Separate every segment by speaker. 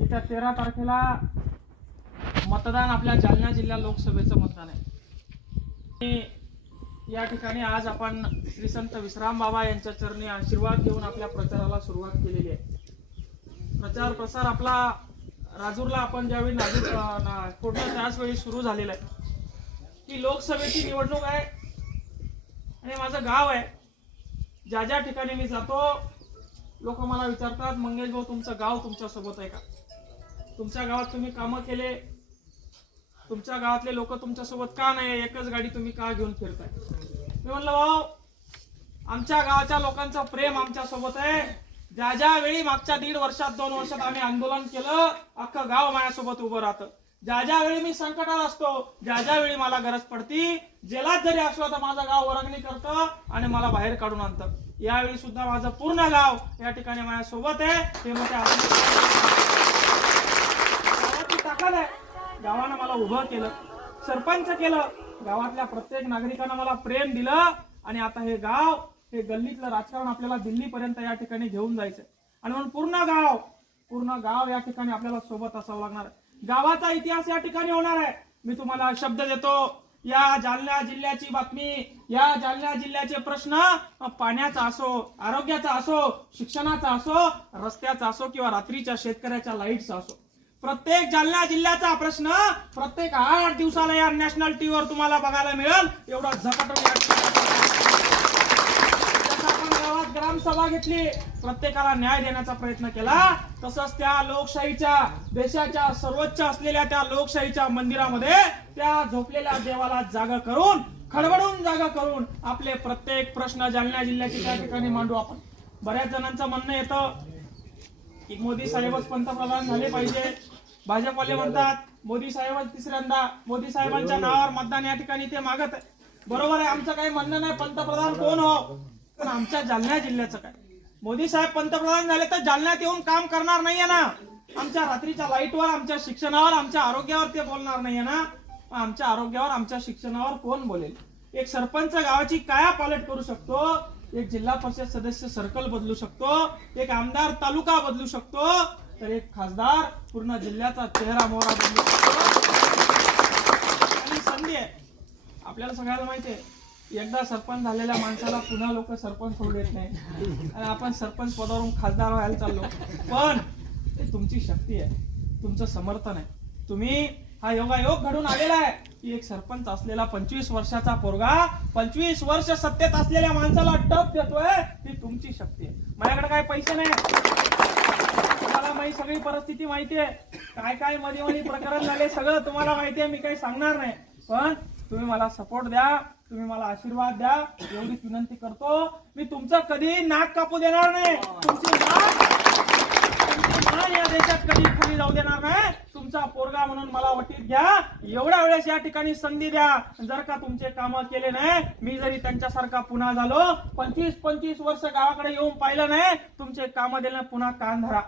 Speaker 1: येत्या तेरा तारखेला मतदान आपल्या जालना जिल्हा लोकसभेचं मतदान आहे. या ठिकाणी आज आपण श्री संत विश्राम बाबा यांच्या चरणी आशीर्वाद घेऊन आपल्या प्रचाराला सुरुवात केलेली आहे. प्रचार प्रसार आपला राजूरला आपण ज्यावेळी नाजूर अं, त्याच वेळी सुरू झालेला आहे. की लोकसभेची निवडणूक आहे आणि माझं गाव आहे. ज्या ज्या ठिकाणी मी जातो लोक मला विचारतात मंगेश भाऊ तुमचं गाव तुमच्यासोबत आहे का? तुमच्या गावात तुम्ही कामं केले. तुमच्या गावातले लोक तुमच्यासोबत का नाही एकच गाडी तुम्ही का घेऊन फिरताय? मी म्हणलं भाऊ आमच्या गावाच्या लोकांचं प्रेम आमच्यासोबत आहे. ज्या ज्या वेळी मागच्या दीड वर्षात दोन वर्षात आम्ही आंदोलन केलं अख्खं गाव माझ्यासोबत उभं राहतं. ज्या ज्या वेळी मी संकटात असतो ज्या ज्या वेळी मला गरज पडती जेलात जरी असलो तर माझं गाव वरंगणी करतं आणि मला बाहेर काढून आणतं. यावेळी सुद्धा माझं पूर्ण गाव या ठिकाणी माझ्या सोबत आहे. ते गावाची ताकद आहे. गावानं मला उभं केलं सरपंच केलं गावातल्या प्रत्येक नागरिकानं मला प्रेम दिलं आणि आता हे गाव हे गल्लीतलं राजकारण आपल्याला दिल्लीपर्यंत या ठिकाणी घेऊन जायचं आणि म्हणून पूर्ण गाव पूर्ण गाव या ठिकाणी आपल्याला सोबत असावं लागणार गावाचा इतिहास या ठिकाणी होणार आहे. मी तुम्हाला शब्द देतो. या जालना जिल्ह्याची बातमी या जालना जिल्ह्याचे प्रश्न पाण्याचा असो आरोग्याचा असो शिक्षणाचा असो रस्त्याचा असो किंवा रात्रीच्या शेतकऱ्याच्या लाईटचा असो. प्रत्येक जालना जिल्ह्याचा प्रश्न प्रत्येक आठ दिवसाला या नॅशनल टीव्हीवर तुम्हाला बघायला मिळेल. एवढा झपाटून या जसं आपण गावात ग्रामसभा घेतली प्रत्येकाला न्याय देण्याचा प्रयत्न केला. तसंच त्या लोकशाहीच्या देशाच्या सर्वोच्च असलेल्या त्या लोकशाहीच्या मंदिरामध्ये त्या झोपलेल्या देवाला जागा करून खडबडून जागा करून आपले प्रत्येक प्रश्न जालना जिल्ह्याची त्या ठिकाणी मांडू आपण. बऱ्याच जणांचं म्हणणं येतं की मोदी साहेबच पंतप्रधान झाले पाहिजे. भाजपवाले म्हणतात मोदी साहेबच तिसऱ्यांदा. मोदी साहेबांच्या नावावर मतदान या ठिकाणी ते मागत आहे. बरोबर आहे आमचं काही म्हणणं नाही पंतप्रधान कोण हो? पण आमच्या जालना जिल्ह्याचं काय? मोदी साहेब पंतप्रधान झाले तर जालन्यात येऊन काम करणार नाहीये ना. आमच्या रात्रीच्या लाईटवर आमच्या शिक्षणावर आमच्या आरोग्यावर ते बोलणार नाहीये ना. आमच्या आरोग्यावर आमच्या शिक्षणावर कोण बोलेल? एक सरपंच गावाची काया पालट करू शकतो. एक जिल्हा परिषद सदस्य सर्कल बदलू शकतो. एक आमदार तालुका बदलू शकतो. तर एक खासदार पूर्ण जिल्ह्याचा चेहरा मोहरा बदलू शकतो. आणि संधी आहे. आपल्याला सगळ्याला माहिती आहे. एकदा सरपंच झालेल्या माणसाला पुन्हा लोक सरपंच सोडू देत नाही. आणि आपण सरपंच पदावरून खासदार व्हायला चाललो. पण ते तुमची शक्ती आहे. तुमचं समर्थन आहे. तुम्ही हा योगायोग घडून आलेला आहे. की एक सरपंच असलेला पंचवीस वर्षाचा पोरगा पंचवीस वर्ष सत्तेत असलेल्या माणसाला टप देतोय ती तुमची शक्ती आहे. माझ्याकडे काय पैसे नाही. तुम्हाला माझी सगळी परिस्थिती माहिती आहे. काय काय मध्ये मध्ये प्रकरण झाले सगळं तुम्हाला माहिती आहे. मी काही सांगणार नाही. पण तुम्ही मला सपोर्ट द्या तुम्ही मला आशीर्वाद द्या. एवढीच विनंती करतो. मी तुमचं कधी नाक कापू देणार नाही. तुमची मान या देशात कधी खाली जाऊ देणार नाही. तुमचा पोरगा म्हणून मला वटीत घ्या. एवढ्या वेळेस या ठिकाणी संधी द्या. जर का तुमचे काम केले नाही मी जरी त्यांच्यासारखा पुन्हा झालो पंचवीस पंचवीस वर्ष गावाकडे येऊन पाहिलं नाही तुमचे काम दिलं पुन्हा कान धरा.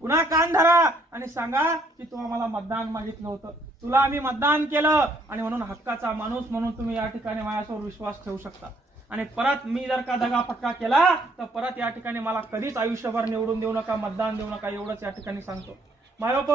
Speaker 1: पुन्हा कान धरा. आणि सांगा की तू आम्हाला मतदान मागितलं होतं. तुला आम्ही मतदान केलं आणि म्हणून हक्काचा माणूस म्हणून तुम्ही या ठिकाणी माझ्यासोबत विश्वास ठेवू शकता. आणि परत मी जर का दगा फटका केला तर परत या ठिकाणी मला कधीच आयुष्यभर निवडून देऊ नका मतदान देऊ नका एवढंच या ठिकाणी सांगतो. मायोको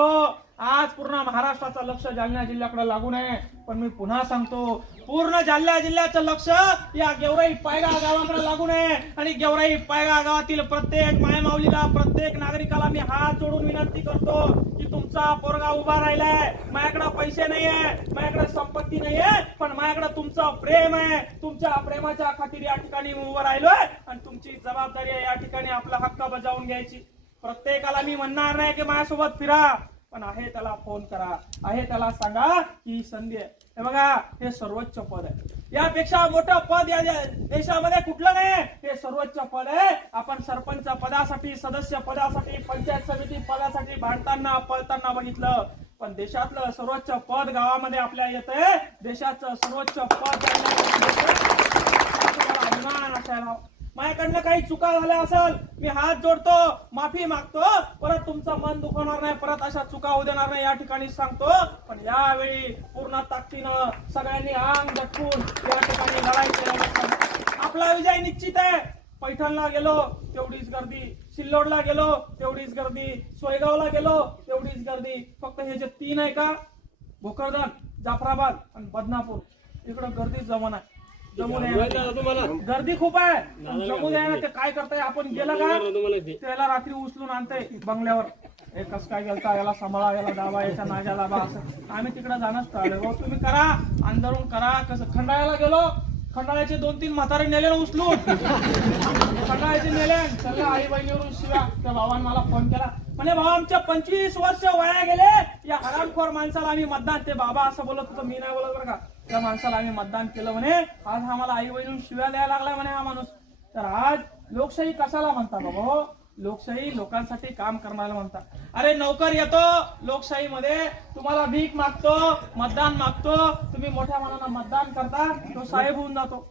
Speaker 1: आज पूर्ण महाराष्ट्राचं लक्ष जालना जिल्ह्याकडे लागून आहे पण मी पुन्हा सांगतो पूर्ण जालना जिल्ह्याचं लक्ष या गेवराई पायगाव गावाकडे लागून आहे आणि गेवराई पायगा गावातील प्रत्येक मायमाऊलीला प्रत्येक नागरिकाला मी हात जोडून विनंती करतो की तुमचा पोरगा उभा राहिलाय. माझ्याकडे पैसे नाहीये माझ्याकडे संपत्ती नाहीये पण माझ्याकडे तुमचं प्रेम आहे. तुमच्या प्रेमाच्या खातीर या ठिकाणी मी उभं राहिलोय आणि तुमची जबाबदारी आहे या ठिकाणी आपला हक्क बजावून घ्यायची. प्रत्येकाला मी म्हणणार नाही की माझ्यासोबत फिरा पण आहे त्याला फोन करा. आहे त्याला सांगा की ही संधी आहे. हे बघा हे सर्वोच्च पद आहे. यापेक्षा मोठं पद या देशामध्ये कुठलं नाही. हे सर्वोच्च पद आहे. आपण सरपंच पदासाठी सदस्य पदासाठी पंचायत समिती पदासाठी भांडताना पळताना बघितलं. पण देशातलं सर्वोच्च पद गावामध्ये आपल्या येतंय. देशाचं सर्वोच्च पद अभिमान असायला माझ्याकडनं काही चुका झाल्या असेल मी हात जोडतो माफी मागतो परत तुमचं मन दुखवणार नाही परत अशा चुका होऊ देणार नाही या ठिकाणी सांगतो पण यावेळी पूर्ण ताकदीनं सगळ्यांनी अंग झटकून या ठिकाणी लढाई केली. आपला विजय निश्चित आहे. पैठणला गेलो तेवढीच गर्दी. सिल्लोडला गेलो तेवढीच गर्दी. सोयगावला गेलो तेवढीच गर्दी. फक्त हे जे तीन आहे का? भोकरदन जाफराबाद आणि बदनापूर. इकडं गर्दी जमन आहे. गर्दी खूप आहे. जमून आहे ना ते काय करताय आपण गेलं का? त्याला रात्री उचलून आणताय बंगल्यावर. हे कस काय गेलता याला सांभाळा याला दाबा याच्या नाजा दाबा असं. आम्ही तिकडे जाणंच टाळलं भाऊ तुम्ही करा अंधारून करा कसं खंडाळ्याला गेलो खंडाळ्याचे दोन तीन म्हातारे नेले ना उचलून. खंडाळ्याचे नेले चला आई बहिणीवरून शिव्या. त्या भावानं मला फोन केला. म्हणे भाऊ आमच्या पंचवीस वर्ष वया गेले. या हरामखोर माणसाला आम्ही मतदान. ते बाबा असं बोलत होतं मी नाही बोलत बरं का. त्या माणसाला आम्ही मतदान केलं म्हणे. आज आम्हाला आई वडील शिव्या द्यायला लागलाय म्हणे हा माणूस. तर आज लोकशाही कशाला म्हणता बाबा हो? लोकशाही लोकांसाठी काम करणारा म्हणता अरे नोकर येतो लोकशाहीमध्ये. तुम्हाला भीक मागतो मतदान मागतो. तुम्ही मोठ्या मनानं मतदान करता तो साहेब होऊन जातो.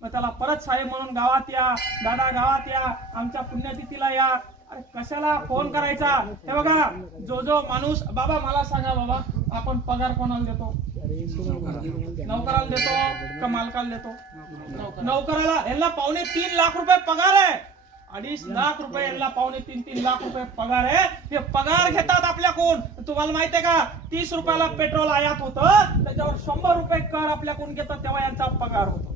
Speaker 1: मग त्याला परत साहेब म्हणून गावात या दादा गावात या आमच्या पुण्यतिथीला या. कशाला फोन करायचा? हे बघा जो जो माणूस बाबा मला सांगा बाबा आपण पगार कोणाला देतो? नौकराला देतो का मालकाला देतो? नौकराला यांना पावणे तीन लाख रुपये पगार आहे. अडीच लाख रुपये यांना पावणे तीन तीन लाख रुपये पगार आहे. हे पगार घेतात आपल्याकडून. तुम्हाला माहीत आहे का? तीस रुपयाला पेट्रोल आयात होतं त्याच्यावर शंभर रुपये कर आपल्याकडून घेतात तेव्हा यांचा पगार होतो.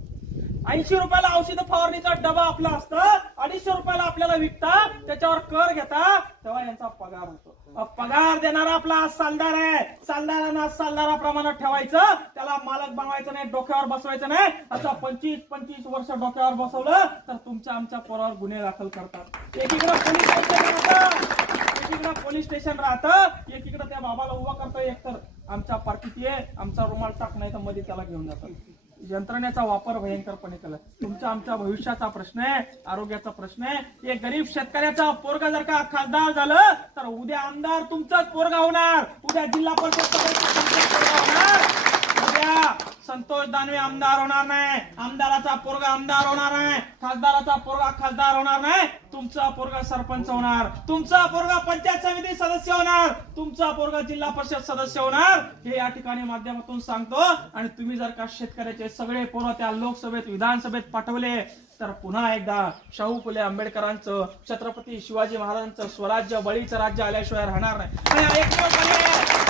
Speaker 1: ऐंशी रुपयाला औषध फवारणीचा डबा आपला असतं अडीचशे रुपयाला आपल्याला विकता त्याच्यावर कर घेता तेव्हा यांचा पगार होतो. पगार देणारा आपला सालदार आहे. सालदारांना सालदाराप्रमाणे ठेवायचं त्याला मालक बनवायचं नाही डोक्यावर बसवायचं नाही. असं पंचवीस पंचवीस वर्ष डोक्यावर बसवलं तर तुमच्या आमच्या पोरावर गुन्हे दाखल करतात. एकीकडे पोलीस स्टेशन राहतं एकीकडे पोलीस स्टेशन राहतं एकीकडे त्या बाबाला उभा करतं एकतर आमच्या पार्टीत ये आमचा रुमाल टाक नाही तर मध्ये त्याला घेऊन जातात. यंत्रणेचा वापर भयंकरपणे केला तुमचा आमच्या भविष्याचा प्रश्न आहे आरोग्याचा प्रश्न आहे. एक गरीब शेतकऱ्याचा पोरगा जर का खासदार झालं तर उद्या आमदार तुमचाच पोरगा होणार. उद्या जिल्हा परिषद होणार. उद्या संतोष दानवे आमदार होणार नाही. आमदाराचा पोरगा आमदार होणार नाही. खासदाराचा पोरगा खासदार होणार नाही. तुमचा पोरगा सरपंच होणार. तुमचा पोरगा पंचायत समिती सदस्य होणार. तुमचा पोरगा जिल्हा परिषद सदस्य होणार. हे या ठिकाणी माध्यमातून सांगतो. आणि तुम्ही जर का शेतकऱ्याचे सगळे पोरं त्या लोकसभेत विधानसभेत पाठवले तर पुन्हा एकदा शाहू फुले आंबेडकरांचं छत्रपती शिवाजी महाराजांचं स्वराज्य बळीचं राज्य आल्याशिवाय राहणार नाही.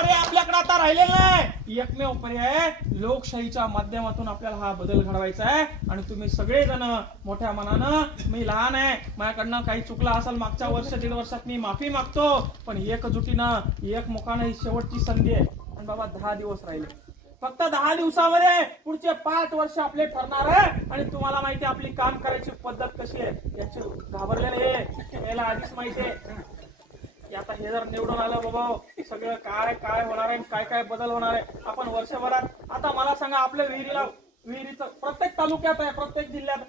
Speaker 1: पर्याय आपल्याकडे आता राहिलेला नाही. एकमेव पर्याय लोकशाहीच्या माध्यमातून आपल्याला हा बदल घडवायचा आहे. आणि तुम्ही सगळेजण मोठ्या मनानं मी लहान आहे माझ्याकडनं काही चुकलं असेल मागच्या वर्ष दीड वर्षात मी माफी मागतो. पण एकजुटीनं एकमुखानं ही शेवटची संधी आहे. आणि बाबा दहा दिवस राहिले. फक्त दहा दिवसामध्ये पुढचे पाच वर्ष आपले ठरणार आहे. आणि तुम्हाला माहिती आपली काम करायची पद्धत कशी आहे? याची घाबरलेले हे याला आधीच माहिती आहे. की आता हे जर निवडून आलं बाबा सगळं काय काय होणार आहे काय काय बदल होणार आहे आपण वर्षभरात आता मला सांगा आपल्या विहिरीला विहिरीचं प्रत्येक तालुक्यात आहे प्रत्येक जिल्ह्यात.